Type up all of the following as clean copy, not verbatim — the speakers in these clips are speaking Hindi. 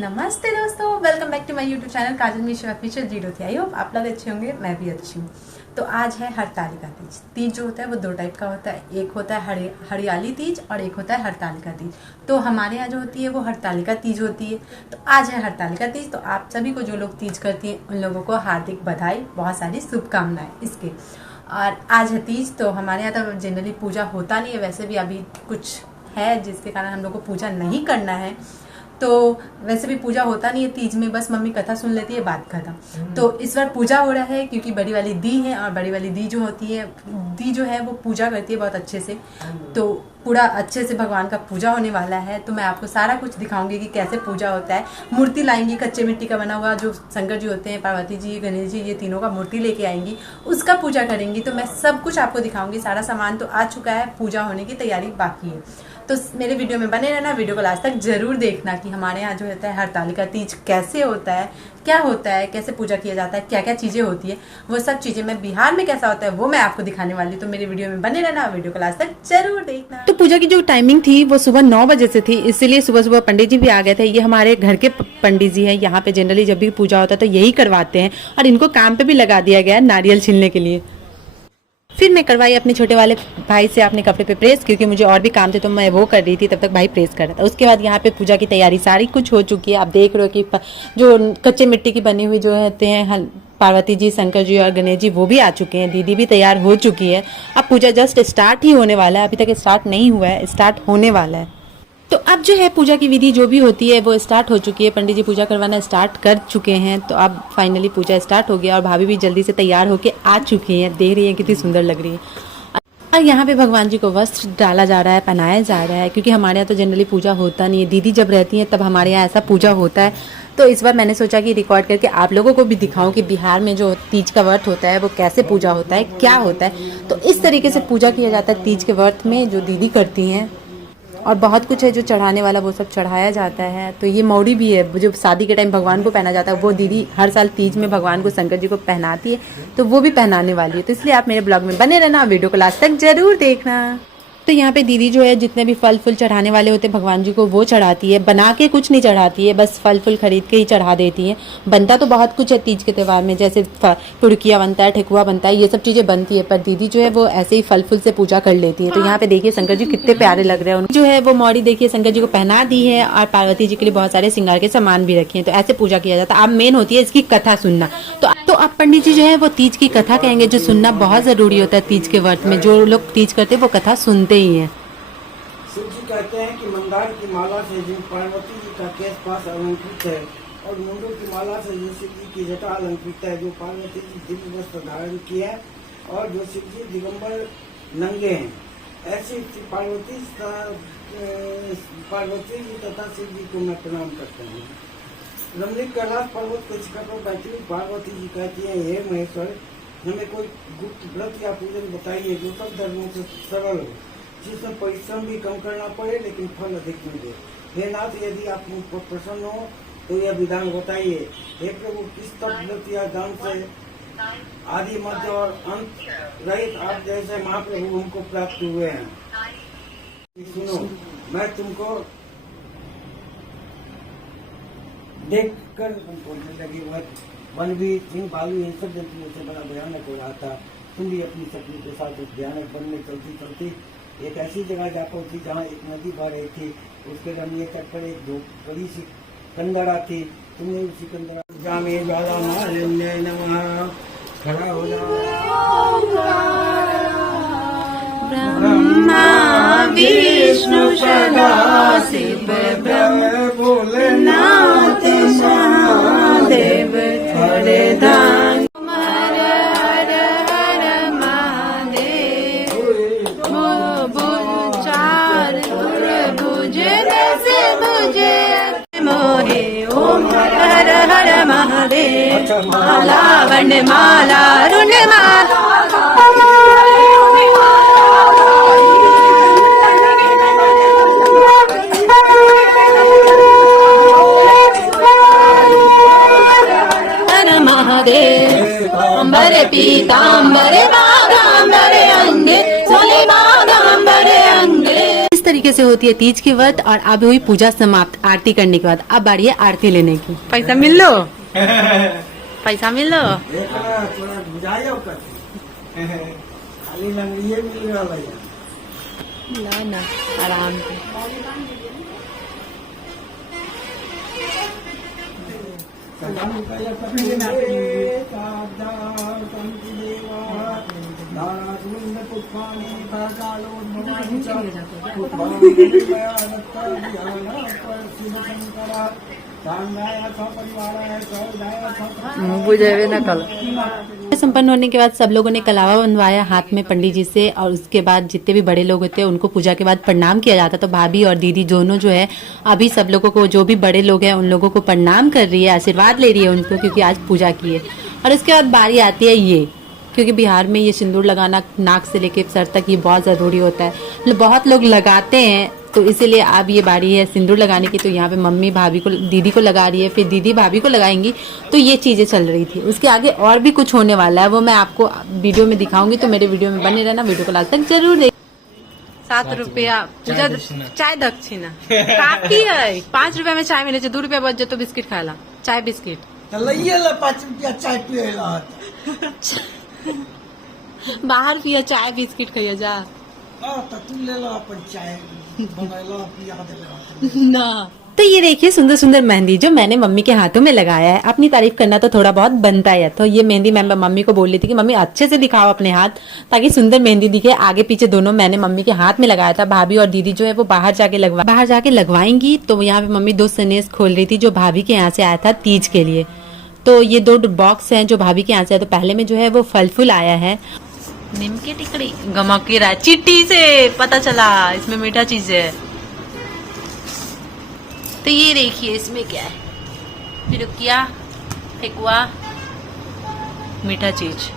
नमस्ते दोस्तों, welcome back to my YouTube channel Kajal Mishra official zero थी। आई होप आप लोग अच्छे होंगे, मैं भी अच्छी हूँ। तो आज है हरतालिका तीज। तीज जो होता है वो दो टाइप का होता है, एक होता है हरियाली तीज और एक होता है हरतालिका तीज। तो हमारे यहाँ जो होती है वो हरतालिका तीज होती है। तो आज है हरतालिका तीज। तो आप सभी को जो लोग तीज करती हैं उन लोगों को हार्दिक बधाई, बहुत सारी शुभकामनाएं इसके। और आज है तीज, तो हमारे यहाँ तो जनरली पूजा होता नहीं है। वैसे भी अभी कुछ है जिसके कारण हम लोग को पूजा नहीं करना है। तो वैसे भी पूजा होता नहीं है तीज में, बस मम्मी कथा सुन लेती है, बात खत्म। तो इस बार पूजा हो रहा है क्योंकि बड़ी वाली दी है, और बड़ी वाली दी जो होती है, दी जो है वो पूजा करती है बहुत अच्छे से। तो पूरा अच्छे से भगवान का पूजा होने वाला है। तो मैं आपको सारा कुछ दिखाऊंगी कि कैसे पूजा होता है। मूर्ति लाएंगी, कच्चे मिट्टी का बना हुआ, जो शंकर जी होते हैं, पार्वती जी, गणेश जी, ये तीनों का मूर्ति लेके आएंगी, उसका पूजा करेंगी। तो मैं सब कुछ आपको दिखाऊंगी। सारा सामान तो आ चुका है, पूजा होने की तैयारी बाकी है। तो मेरे वीडियो में बने रहना, वीडियो को लास्ट तक जरूर देखना कि हमारे यहाँ जो होता है हरतालिका तीज कैसे होता है, क्या होता है, कैसे पूजा किया जाता है, क्या क्या चीज़ें होती है, वो सब चीज़ें मैं बिहार में कैसा होता है वो मैं आपको दिखाने वाली हूँ। तो मेरे वीडियो में बने रहना, वीडियो को लास्ट तक जरूर देखना। तो पूजा की जो टाइमिंग थी वो सुबह 9 बजे से थी, इसीलिए सुबह सुबह पंडित जी भी आ गए थे। ये हमारे घर के पंडित जी हैं। यहाँ पे जनरली जब भी पूजा होता है तो यही करवाते हैं, और इनको काम पे भी लगा दिया गया है नारियल छीलने के लिए। फिर मैं करवाई अपने छोटे वाले भाई से अपने कपड़े पे प्रेस, क्योंकि मुझे और भी काम थे तो मैं वो कर रही थी, तब तक भाई प्रेस कर रहा था। उसके बाद यहाँ पे पूजा की तैयारी सारी कुछ हो चुकी है। आप देख रहे हो कि जो कच्चे मिट्टी की बनी हुई जो होते हैं पार्वती जी, शंकर जी और गणेश जी, वो भी आ चुके हैं। दीदी भी तैयार हो चुकी है। अब पूजा जस्ट स्टार्ट ही होने वाला है, अभी तक स्टार्ट नहीं हुआ है, स्टार्ट होने वाला है। तो अब जो है पूजा की विधि जो भी होती है वो स्टार्ट हो चुकी है। पंडित जी पूजा करवाना स्टार्ट कर चुके हैं। तो अब फाइनली पूजा स्टार्ट हो गया, और भाभी भी जल्दी से तैयार होके आ चुकी हैं। देख रही हैं कितनी सुंदर लग रही है। और यहाँ पे भगवान जी को वस्त्र डाला जा रहा है, पहनाया जा रहा है, क्योंकि हमारे यहाँ तो जनरली पूजा होता नहीं है। दीदी जब रहती हैं तब हमारे यहाँ ऐसा पूजा होता है। तो इस बार मैंने सोचा कि रिकॉर्ड करके आप लोगों को भी दिखाऊं कि बिहार में जो तीज का व्रत होता है वो कैसे पूजा होता है, क्या होता है। तो इस तरीके से पूजा किया जाता है तीज के व्रत में, जो दीदी करती हैं। और बहुत कुछ है जो चढ़ाने वाला, वो सब चढ़ाया जाता है। तो ये मौड़ी भी है जो शादी के टाइम भगवान को पहना जाता है, वो दीदी हर साल तीज में भगवान को, शंकर जी को पहनाती है। तो वो भी पहनाने वाली है। तो इसलिए आप मेरे ब्लॉग में बने रहना, वीडियो को लास्ट तक जरूर देखना। तो यहाँ पे दीदी जो है जितने भी फल फूल चढ़ाने वाले होते हैं भगवान जी को, वो चढ़ाती है। बना के कुछ नहीं चढ़ाती है, बस फल फूल खरीद के ही चढ़ा देती है। बनता तो बहुत कुछ है तीज के त्यौहार में, जैसे पुड़किया बनता है, ठेकुआ बनता है, ये सब चीज़ें बनती है। पर दीदी जो है वो ऐसे ही फल फूल से पूजा कर लेती है। तो यहाँ पे देखिए शंकर जी कितने प्यारे लग रहे हैं। जो है वो मौड़ी देखिए शंकर जी को पहना दी है, और पार्वती जी के लिए बहुत सारे श्रृंगार के सामान भी रखे हैं। तो ऐसे पूजा किया जाता है। अब मेन होती है इसकी कथा सुनना। तो अब पंडित जी जो है वो तीज की कथा कहेंगे, जो सुनना बहुत जरूरी होता है तीज के व्रत में। जो लोग तीज करते हैं वो कथा सुनते ही हैं। शिव जी कहते हैं कि मंदार की माला से जो पार्वती जी का केश पास अलंकृत है, और मुंडों की माला से जो शिव जी की जटा अलंकृत है, जो पार्वती जी दिव्य वस्त्र धारण किए हैं, और जो शिव जी दिगंबर नंगे हैं। ऐसी पार्वती जी तथा शिव जी को मैं प्रणाम करता हूँ। रमणीक कैलाश पर्वत के शिखर पर बैठी हुई पार्वती जी कहती है, हे महेश्वर, हमें कोई गुप्त व्रत या पूजन बताइए जो सब धर्मों से सरल हो, जिसमें परिश्रम भी कम करना पड़े लेकिन फल अधिक मिले। हे नाथ, यदि आप मुझ पर प्रसन्न हो तो यह विधान बताइए। हे प्रभु, किस तप व्रत या दान से आदि मध्य और अंत रहित आप जैसे महाप्रभु हमको प्राप्त हुए हैं। सुनो, मैं तुमको देख कर बोलने लगी, वन भी सिंह भालू इन सब जंतुओं से बड़ा भयानक हो रहा था। तुम भी अपनी शक्ति के साथ उस भयानक वन में चलती चलती एक ऐसी जगह जा पहुंची जहाँ एक नदी बह रही थी। उसके रमणीय तट पर एक बड़ी सी कंदरा थी। तुमने उसी कंदरा जामे ज्वाला मालिन्य नमः खड़ा हो जाओ। ब्रह्मा विष्णु सदा शिव ब्रह्म भोलेनाथ महादेव थोड़े दान। माला वर्ण माला रुण माला महादेव अंबरे पीतांबरे बागांबरे अंगे सोले बागांबरे अंगे। तरीके से होती है तीज की व्रत। और अब हुई पूजा समाप्त आरती करने के बाद, अब बारी है आरती लेने की। पैसा मिल लो, पैसा मिल लो। देखना थोड़ा बुझाइयो करते खाली लंगड़िए मिल रहा है। ना ना आराम से। संपन्न होने के बाद सब लोगों ने कलावा बनवाया हाथ में पंडित जी से, और उसके बाद जितने भी बड़े लोग होते हैं उनको पूजा के बाद प्रणाम किया जाता। तो भाभी और दीदी दोनों जो है अभी सब लोगों को, जो भी बड़े लोग हैं उन लोगों को प्रणाम कर रही है, आशीर्वाद ले रही है उनको, क्योंकि आज पूजा की है। और उसके बाद बारी आती है ये, क्योंकि बिहार में ये सिंदूर लगाना नाक से लेके सर तक ये बहुत ज़रूरी होता है, बहुत लोग लगाते हैं। तो इसीलिए अब ये बारी है सिंदूर लगाने की। तो यहाँ पे मम्मी भाभी को, दीदी को लगा रही है, फिर दीदी भाभी को लगाएंगी। तो ये चीज़ें चल रही थी। उसके आगे और भी कुछ होने वाला है, वो मैं आपको वीडियो में दिखाऊंगी। तो मेरे वीडियो में बने रहना, वीडियो को लास्ट तक जरूर देख। 7 रुपया पूजा चाय दक्षिणा काफी है। 5 रुपया में चाय मिले, 2 रुपया बच जाए तो बिस्किट खा ला, चाय बिस्किट। 5 रुपया चाय पिए बाहर पिया चाय बिस्किट खाइए जा तू ले लो अपन चाय बनैलो पिया दे ना। तो ये देखिए सुंदर सुंदर मेहंदी जो मैंने मम्मी के हाथों में लगाया है। अपनी तारीफ करना तो थोड़ा बहुत बनता है। तो ये मेहंदी मैं मम्मी को बोल रही थी कि मम्मी अच्छे से दिखाओ अपने हाथ, ताकि सुंदर मेहंदी दिखे। आगे पीछे दोनों मैंने मम्मी के हाथ में लगाया था। भाभी और दीदी जो है वो बाहर जाके लगवाएंगी। तो यहाँ पे मम्मी 2 सनेस खोल रही थी जो भाभी के यहाँ से आया था तीज के लिए। तो ये 2 बॉक्स हैं जो भाभी के यहाँ से आया। तो पहले में जो है वो फल फूल आया है, नीम की टिकड़ी गमकी रहा, चिट्टी से पता चला इसमें मीठा चीज है। तो ये देखिए इसमें क्या है, पिरुकिया, ठेकुआ, मीठा चीज।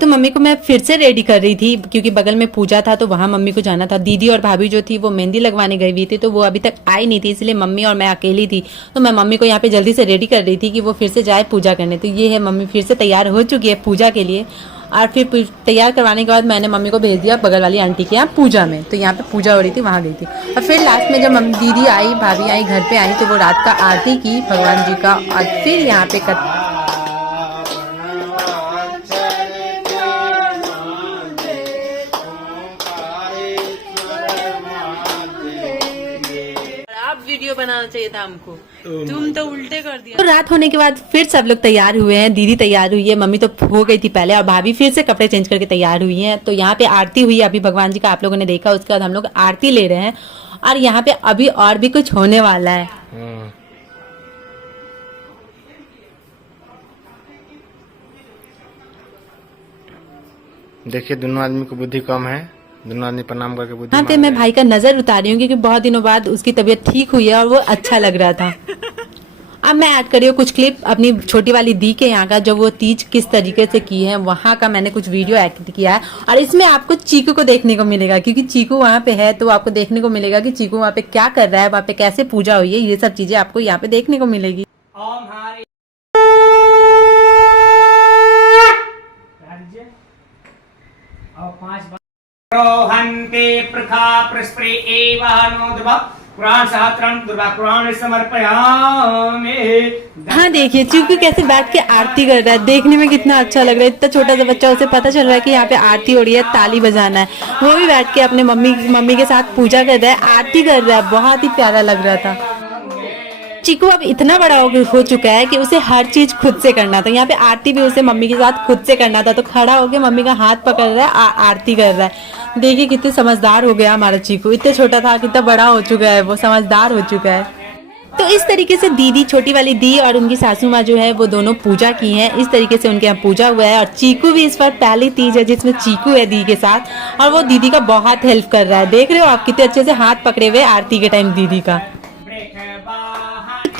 तो मम्मी को मैं फिर से रेडी कर रही थी, क्योंकि बगल में पूजा था तो वहाँ मम्मी को जाना था। दीदी और भाभी जो थी वो मेहंदी लगवाने गई हुई थी, तो वो अभी तक आई नहीं थी, इसलिए मम्मी और मैं अकेली थी। तो मैं मम्मी को यहाँ पे जल्दी से रेडी कर रही थी कि वो फिर से जाए पूजा करने। तो ये है मम्मी फिर से तैयार हो चुकी है पूजा के लिए। और फिर तैयार करवाने के बाद मैंने मम्मी को भेज दिया बगल वाली आंटी के यहाँ पूजा में। तो यहाँ पे पूजा हो रही थी, वहाँ गई थी। और फिर लास्ट में जब दीदी आई, भाभी आई, घर पे आई, तो वो रात का आरती की भगवान जी का। और फिर यहाँ पे वीडियो बनाना चाहिए था हमको, तुम तो उल्टे कर दिया। तो रात होने के बाद फिर सब लोग तैयार हुए हैं। दीदी तैयार हुई है, मम्मी तो हो गई थी पहले, और भाभी फिर से कपड़े चेंज करके तैयार हुई हैं। तो यहाँ पे आरती हुई अभी भगवान जी का, आप लोगों ने देखा। उसके बाद हम लोग आरती ले रहे हैं, और यहाँ पे अभी और भी कुछ होने वाला है। देखिए दोनों आदमी को बुद्धि कम है, दोनों आदमी प्रणाम करके बुद्धि। यहाँ पे मैं भाई का नजर उतार रही हूँ, क्योंकि बहुत दिनों बाद उसकी तबीयत ठीक हुई है और वो अच्छा लग रहा था। अब मैं ऐड करी हूँ कुछ क्लिप अपनी छोटी वाली दी के यहाँ का, जो वो तीज किस तरीके से की है वहाँ का मैंने कुछ वीडियो ऐड किया है। और इसमें आपको चीकू को देखने को मिलेगा, क्योंकि चीकू वहाँ पे है। तो आपको देखने को मिलेगा कि चीकू वहाँ पे क्या कर रहा है, वहाँ पे कैसे पूजा हुई है, ये सब चीजें आपको यहाँ पे देखने को मिलेगी। रोहन्ते प्रखा प्रस्प्रे एवानोद्भव कुरान सहस्त्रम दुर्गा कुरान समर्पयामि। हाँ देखिए चीकू कैसे बैठ के आरती कर रहा है, देखने में कितना अच्छा लग रहा है। इतना छोटा सा बच्चा, उसे पता चल रहा है कि यहाँ पे आरती हो रही है, ताली बजाना है। वो भी बैठ के अपने मम्मी के साथ पूजा कर रहा है, आरती कर रहा है। बहुत ही प्यारा लग रहा था। चीकू अब इतना बड़ा हो चुका है कि उसे हर चीज खुद से करना था। यहाँ पे आरती भी उसे मम्मी के साथ खुद से करना था। तो खड़ा होके मम्मी का हाथ पकड़ रहा है, आरती कर रहा है। देखिए कितने समझदार हो गया हमारा चीकू। इतना छोटा था, कितना बड़ा हो चुका है, वो समझदार हो चुका है। तो इस तरीके से दीदी, छोटी वाली दी और उनकी सासू माँ जो है वो दोनों पूजा की हैं। इस तरीके से उनके यहाँ पूजा हुआ है। और चीकू भी इस बार पहली तीज है जिसमें चीकू है दी के साथ, और वो दीदी का बहुत हेल्प कर रहा है। देख रहे हो आप कितने अच्छे से हाथ पकड़े हुए आरती के टाइम दीदी का।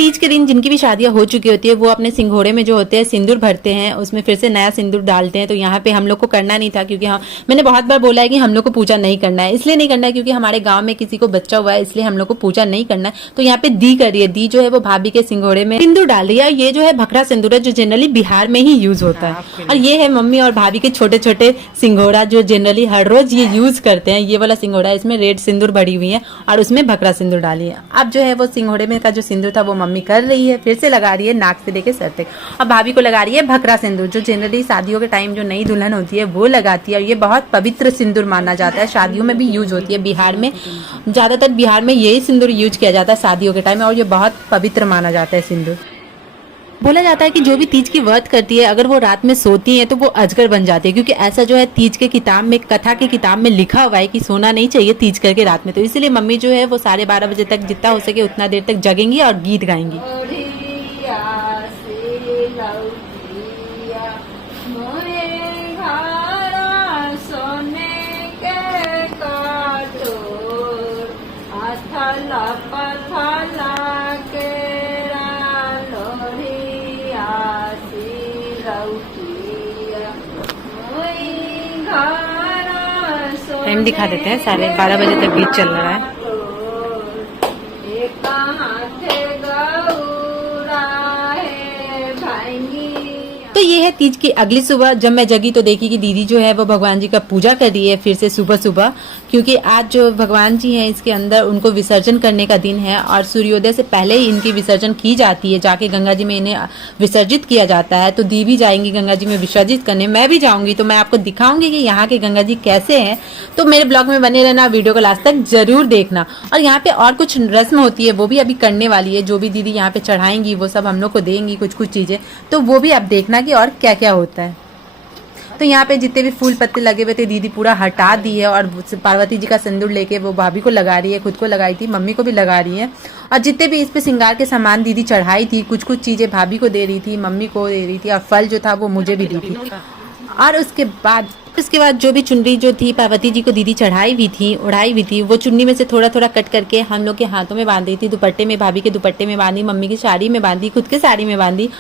तीज के दिन जिनकी भी शादियां हो चुकी होती है वो अपने सिंघोड़े में जो होते हैं सिंदूर भरते हैं, उसमें फिर से नया सिंदूर डालते हैं। तो यहाँ पे हम लोग को करना नहीं था, क्योंकि मैंने बहुत बार बोला है कि हम लोग को पूजा नहीं करना है। इसलिए नहीं करना है क्योंकि हमारे गाँव में किसी को बच्चा हुआ है, इसलिए हम लोग को पूजा नहीं करना है। तो यहाँ पे दी कर रही है, दी जो है वो भाभी के सिंघोड़े में सिंदूर डाल रही है। ये जो है भखरा सिंदूर है, जो जनरली बिहार में ही यूज होता है। और ये है मम्मी और भाभी के छोटे छोटे सिंघोड़ा, जो जनरली हर रोज ये यूज करते हैं। ये वाला सिंघोड़ा है, इसमें रेड सिंदूर भरी हुई है और उसमें भखरा सिंदूर डाली है। अब जो है वो सिंघोड़े में का जो सिंदूर था वो मम्मी कर रही है, फिर से लगा रही है नाक से लेके सर तक। अब भाभी को लगा रही है भखरा सिंदूर, जो जनरली शादियों के टाइम जो नई दुल्हन होती है वो लगाती है। और ये बहुत पवित्र सिंदूर माना जाता है, शादियों में भी यूज होती है। बिहार में ज्यादातर बिहार में यही सिंदूर यूज किया जाता है शादियों के टाइम में, और ये बहुत पवित्र माना जाता है सिंदूर। बोला जाता है कि जो भी तीज की व्रत करती है, अगर वो रात में सोती है तो वो अजगर बन जाती है, क्योंकि ऐसा जो है तीज के किताब में, कथा के किताब में लिखा हुआ है कि सोना नहीं चाहिए तीज करके रात में। तो इसलिए मम्मी जो है वो 12:30 बजे तक जितना हो सके उतना देर तक जगेंगी और गीत गाएंगी। टाइम दिखा देते हैं, 12:30 बजे तक गीत चल रहा है। तो ये है तीज की अगली सुबह। जब मैं जगी तो देखी कि दीदी जो है वो भगवान जी का पूजा कर रही है फिर से सुबह सुबह, क्योंकि आज जो भगवान जी हैं इसके अंदर उनको विसर्जन करने का दिन है और सूर्योदय से पहले ही इनकी विसर्जन की जाती है। जाके गंगा जी में इन्हें विसर्जित किया जाता है। तो दी भी जाएंगी गंगा जी में विसर्जित करने, मैं भी जाऊंगी। तो मैं आपको दिखाऊंगी कि यहाँ के गंगा जी कैसे हैं। तो मेरे ब्लॉग में बने रहना, वीडियो को लास्ट तक जरूर देखना। और यहाँ पे और कुछ रस्म होती है वो भी अभी करने वाली है, जो भी दीदी यहाँ पे चढ़ाएंगी वो सब हम लोग को देंगी कुछ कुछ चीजें, तो वो भी आप देखना कि और क्या क्या होता है। तो यहाँ पे जितने भी फूल पत्ते लगे हुए थे दीदी पूरा हटा दी है, और पार्वती जी का सिंदूर लेके वो भाभी को लगा रही है, खुद को लगाई थी, मम्मी को भी लगा रही है। और जितने भी इस पे श्रृंगार के सामान दीदी चढ़ाई थी, कुछ कुछ चीजें भाभी को दे रही थी, मम्मी को दे रही थी, और फल जो था वो मुझे भी दी थी। और उसके बाद जो भी चुनरी जो थी पार्वती जी को दीदी चढ़ाई हुई थी, उड़ाई हुई थी, वो चुन्नी में से थोड़ा थोड़ा कट करके हम लोग के हाथों में बांध दी थी, दुपट्टे में, भाभी के दुपट्टे में बांधी, मम्मी की साड़ी में बांधी, खुद के साड़ी में बांधी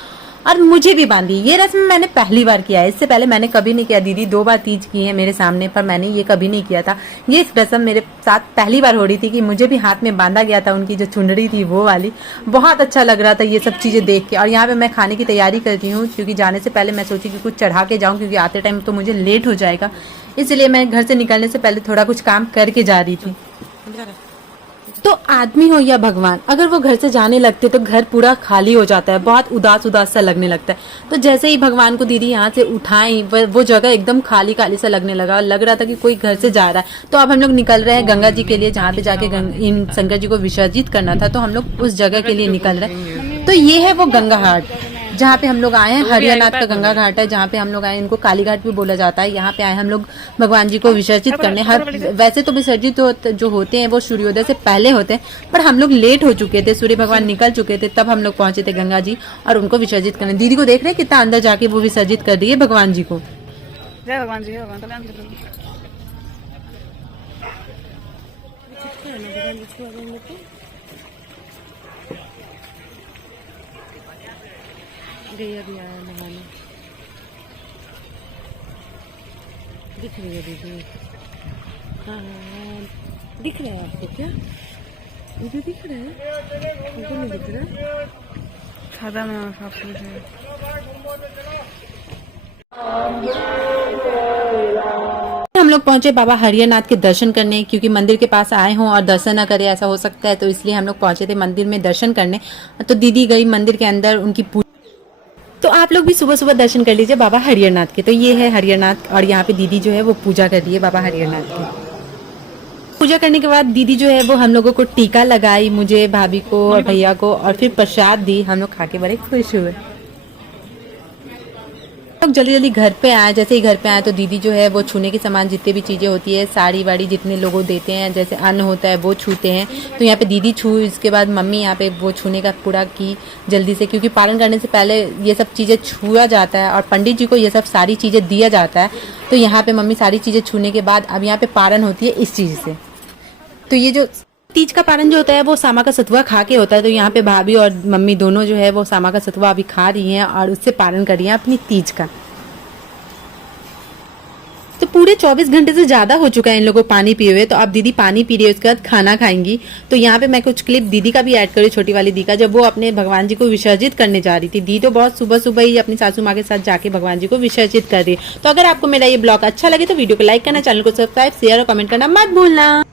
और मुझे भी बांधी। ये रस्म मैंने पहली बार किया है, इससे पहले मैंने कभी नहीं किया। दीदी 2 बार तीज की है मेरे सामने, पर मैंने ये कभी नहीं किया था। ये रस्म मेरे साथ पहली बार हो रही थी कि मुझे भी हाथ में बांधा गया था, उनकी जो चुनरी थी वो वाली। बहुत अच्छा लग रहा था ये सब चीजें देख के। और यहाँ पे मैं खाने की तैयारी करती हूँ, क्योंकि जाने से पहले मैं सोची कि कुछ चढ़ा के जाऊँ, क्योंकि आते टाइम तो मुझे लेट हो जाएगा, इसलिए मैं घर से निकलने से पहले थोड़ा कुछ काम करके जा रही थी। तो आदमी हो या भगवान, अगर वो घर से जाने लगते तो घर पूरा खाली हो जाता है, बहुत उदास उदास सा लगने लगता है। तो जैसे ही भगवान को दीदी यहाँ से उठाई, वो जगह एकदम खाली खाली सा लगने लगा, लग रहा था कि कोई घर से जा रहा है। तो अब हम लोग निकल रहे हैं गंगा जी के लिए, जहाँ पे जाके इन शंकर जी को विसर्जित करना था। तो हम लोग उस जगह के लिए निकल रहे हैं। तो ये है वो गंगा घाट जहाँ पे हम लोग आए हैं, हरियानाथ का गंगा घाट है जहाँ पे हम लोग आए। इनको काली घाट भी बोला जाता है। यहाँ पे आए हम लोग भगवान जी को विसर्जित करने। वैसे तो विसर्जित जो होते हैं वो सूर्योदय से पहले होते हैं, पर हम लोग लेट हो चुके थे, सूर्य भगवान निकल चुके थे, तब हम लोग पहुंचे थे गंगा जी और उनको विसर्जित करने। दीदी को देख रहे हैं कितना अंदर जाके वो विसर्जित कर रही है भगवान जी को। जय भगवान जी, भगवान गैया भी आया नहाने, दिख रही है दीदी। हाँ दिख रहा है आपको क्या? मुझे दिख रहा है, मुझे नहीं दिख रहा। छाता में हम लोग पहुंचे बाबा हरियानाथ के दर्शन करने, क्योंकि मंदिर के पास आए हों और दर्शन न करें ऐसा हो सकता है, तो इसलिए हम लोग पहुंचे थे मंदिर में दर्शन करने। तो दीदी गई मंदिर के अंदर उनकी तो आप लोग भी सुबह सुबह दर्शन कर लीजिए बाबा हरियानाथ के। तो ये है हरियानाथ और यहाँ पे दीदी जो है वो पूजा कर रही है बाबा हरियानाथ की। पूजा करने के बाद दीदी जो है वो हम लोगों को टीका लगाई, मुझे, भाभी को और भैया को, और फिर प्रसाद दी। हम लोग खा के बड़े खुश हुए। लोग जल्दी जल्दी घर पे आए। जैसे ही घर पे आए तो दीदी जो है वो छूने के सामान जितने भी चीजें होती है, साड़ी वाड़ी जितने लोगों देते हैं, जैसे अन्न होता है वो छूते हैं। तो यहाँ पे दीदी छू, इसके बाद मम्मी यहाँ पे वो छूने का पूरा की जल्दी से, क्योंकि पारण करने से पहले ये सब चीजें छुआ जाता है और पंडित जी को ये सब सारी चीजें दिया जाता है। तो यहाँ पे मम्मी सारी चीजें छूने के बाद अब यहाँ पे पारण होती है इस चीज से। तो ये जो तीज का पारण जो होता है वो सामा का सतुआ खा के होता है, तो यहाँ पे भाभी और मम्मी दोनों जो है वो सामा का सतुआ अभी खा रही हैं और उससे पारण कर रही हैं अपनी तीज का। तो पूरे 24 घंटे से ज्यादा हो चुका है इन लोगों को पानी पिए हुए, तो अब दीदी पानी पी रही है, उसके बाद खाना खाएंगी। तो यहाँ पे मैं कुछ क्लिप दीदी का भी ऐड करी, छोटी वाली दी का, जब वो अपने भगवान जी को विसर्जित करने जा रही थी। दी तो बहुत सुबह सुबह ही अपनी सासू माँ के साथ जाके भगवान जी को विसर्जित कर रही है। तो अगर आपको मेरा ये ब्लॉग अच्छा लगे तो वीडियो को लाइक करना, चैनल को सब्सक्राइब, शेयर और कमेंट करना मत भूलना।